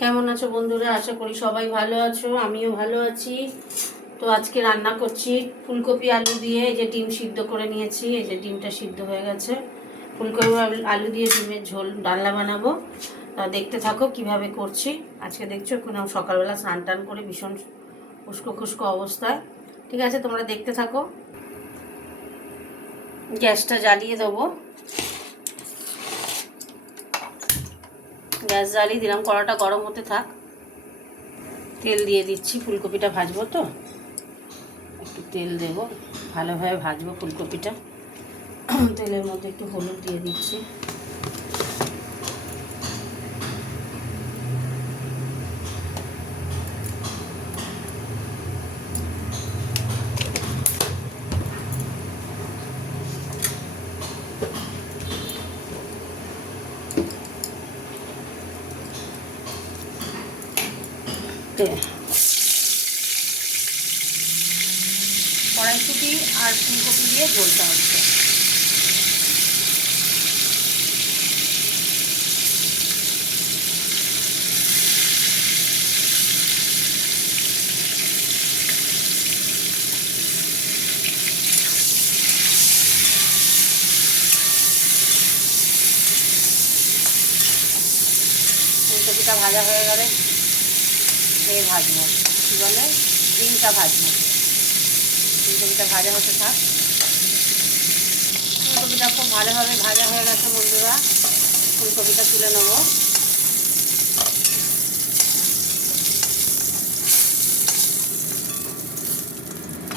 কেমন আছো বন্ধুরা? আশা করি সবাই ভালো আছো, আমিও ভালো আছি। তো আজকে রান্না করছি ফুলকপি আলু দিয়ে। এই যে ডিম সিদ্ধ করে নিয়েছি, এই যে ডিমটা সিদ্ধ হয়ে গেছে। ফুলকপি আলু দিয়ে ডিমের ঝোল ডালনা বানাবো। দেখতে থাকো কিভাবে করছি। আজকে দেখছো কোনো সকালবেলা স্নান টান করে ভীষণ উস্কো খুস্কো অবস্থায়। ঠিক আছে, তোমরা দেখতে থাকো। গ্যাসটা জ্বালিয়ে দেবো। গ্যাস জ্বালিয়ে দিলাম, কড়াটা গরম হতে থাক। তেল দিয়ে দিচ্ছি, ফুলকপিটা ভাজবো তো একটু তেল দেবো, ভালোভাবে ভাজবো ফুলকপিটা। তেলের মধ্যে একটু হলুদ দিয়ে দিচ্ছি। কড়াইশুঁটি আর ফুলকপি দিয়ে ঝোলটা হচ্ছে। ফুলকপিটা ভাজা হয়ে গেলে ভাজবো, কী বলে, ডিমটা ভাজবো। ফুলকপিটা ভাজা হতে থাক। ফুলকপিটা খুব ভালোভাবে ভাজা হয়ে গেছে বন্ধুরা। ফুলকপিটা তুলে নেবো।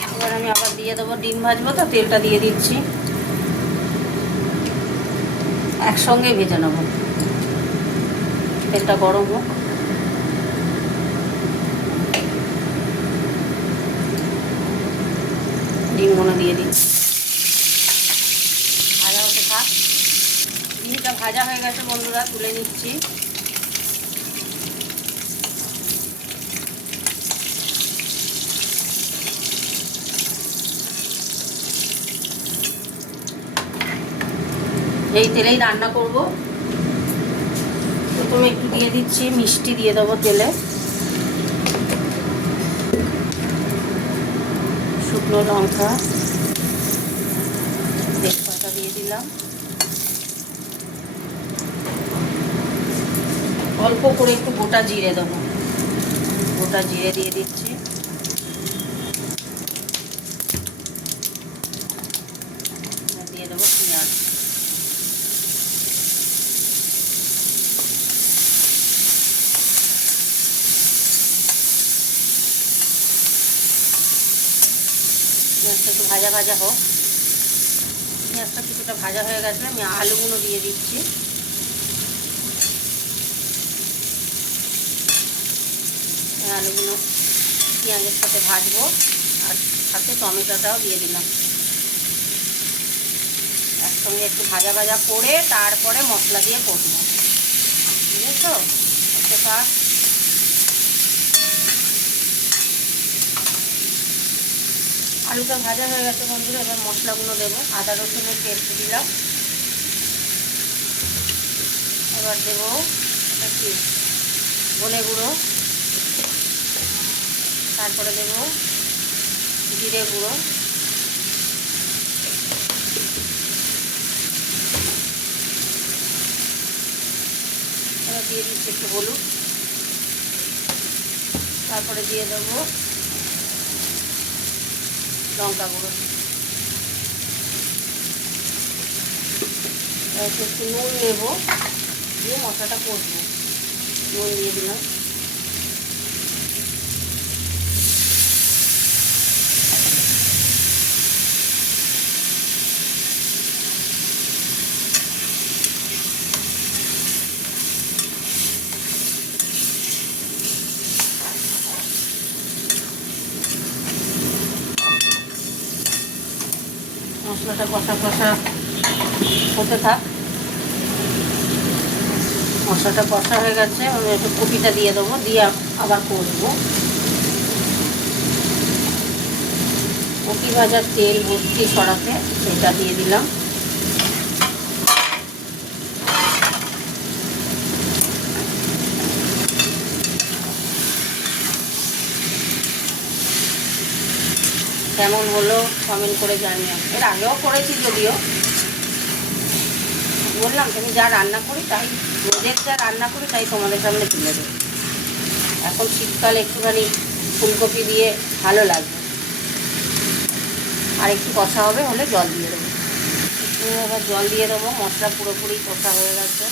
এবার আমি আবার দিয়ে দেবো, ডিম ভাজবো তো তেলটা দিয়ে দিচ্ছি। একসঙ্গে ভেজে নেবো, তেলটা গরম হোক। ডিমগুলো দিয়ে দিচ্ছি, ভাজা হতে থাক। ডিমটা ভাজা হয়ে গেছে বন্ধুরা, তুলে নিচ্ছি। এই তেলেই রান্না করব। প্রথমে একটু দিয়ে দিচ্ছি মিষ্টি, দিয়ে দেবো তেলে। শুকনো লঙ্কা, তেজপাতা দিয়ে দিলাম। অল্প করে একটু গোটা জিরে দেবো, গোটা জিরে দিয়ে দিচ্ছি। দিয়ে দেবো পেঁয়াজ। পেঁয়াজটা একটু ভাজা ভাজা হোক। পেঁয়াজটা কিছুটা ভাজা হয়ে গেছে, আমি আলুগুলো দিয়ে দিচ্ছি। আলুগুলো পেঁয়াজের সাথে ভাজবো, আর সাথে টমেটোটাও দিয়ে দিলাম। একসঙ্গে একটু ভাজা ভাজা করে তারপরে মশলা দিয়ে করবো, বুঝেছো? আলুটা ভাজা হয়ে গেছে বন্ধুরা। এবার মশলাগুলো দেবো। আদা রসুনের পেস্ট দিলাম। এবার দেবো কি ধনে গুঁড়ো, তারপরে দেবো জিরে গুঁড়ো, এবার দিয়ে দিচ্ছি একটু হলুদ, তারপরে দিয়ে দেবো লঙ্কা গুঁড়ো, একটু নুন নেবো, দিয়ে মশলাটা কষবো। নুন দিয়ে দিলাম। মশলাটা কষা কষা হতে থাক। মশলাটা কষা হয়ে গেছে, আমি একটু কপিটা দিয়ে দেবো, দিয়ে আবার কষবো। কপি ভাজার তেল ভর্তি সরাতে সেটা দিয়ে দিলাম। কেমন হলো কমেন্ট করে জানিও। এর আগেও করেছি যদিও, বললাম তুমি যা রান্না করি তাই, রোজের যা রান্না করি তাই তোমাদের সামনে তুলে দেবো। এখন শীতকালে একটুখানি ফুলকপি দিয়ে ভালো লাগবে। আর একটু কষা হবে, হলে জল দিয়ে দেবো। এবার জল দিয়ে দেবো। মশলা পুরোপুরি কষা হয়ে গেছে।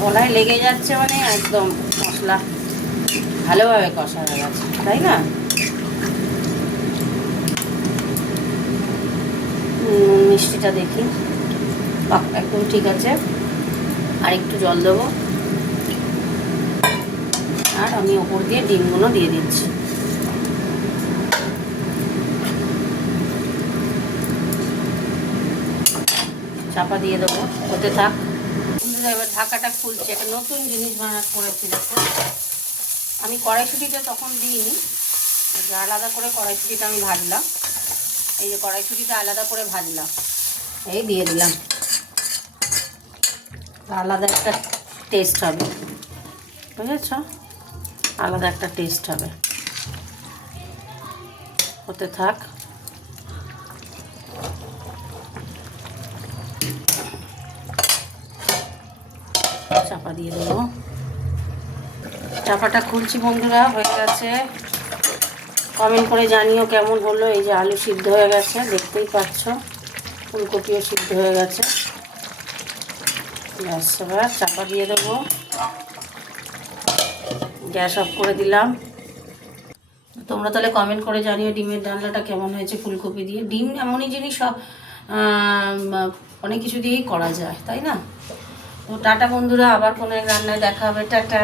কড়াই লেগে যাচ্ছে মানে একদম মশলা ভালোভাবে কষা হয়ে গেছে, তাই না? মিষ্টিটা দেখি, একদম ঠিক আছে। আর একটু জল দেবো। আর আমি ওপর দিয়ে ডিমগুলো দিয়ে দিচ্ছি। চাপা দিয়ে দেবো, হতে থাক। এবার ঢাকাটা খুলছে। একটা নতুন জিনিস করেছি দেখো। আমি কড়াইশুঁটিটা তখন দিইনি, আলাদা করে কড়াইশুঁটিটা আমি ভাজলাম। এই যে কড়াইশুঁটিটা আলাদা করে ভাজলাম, এই দিয়ে দিলাম। আলাদা একটা টেস্ট হবে, বুঝেছ? আলাদা একটা টেস্ট হবে। হতে থাক। চাপা দিয়ে দেবো। চাপাটা খুলছি বন্ধুরা, হয়ে গেছে। কমেন্ট করে জানিও কেমন হলো। এই যে আলু সিদ্ধ হয়ে গেছে, দেখতেই পাচ্ছ। ফুলকপিও সিদ্ধ হয়ে গেছে। ব্যাস, এবার চাপা দিয়ে দেবো। গ্যাস অফ করে দিলাম। তোমরা তাহলে কমেন্ট করে জানিও ডিমের ডালনাটা কেমন হয়েছে ফুলকপি দিয়ে। ডিম এমনই জিনিস, অনেক কিছু দিয়েই করা যায়, তাই না? তো টাটা বন্ধুরা, আবার কোনো এক রান্নায় দেখা হবে। টাটা।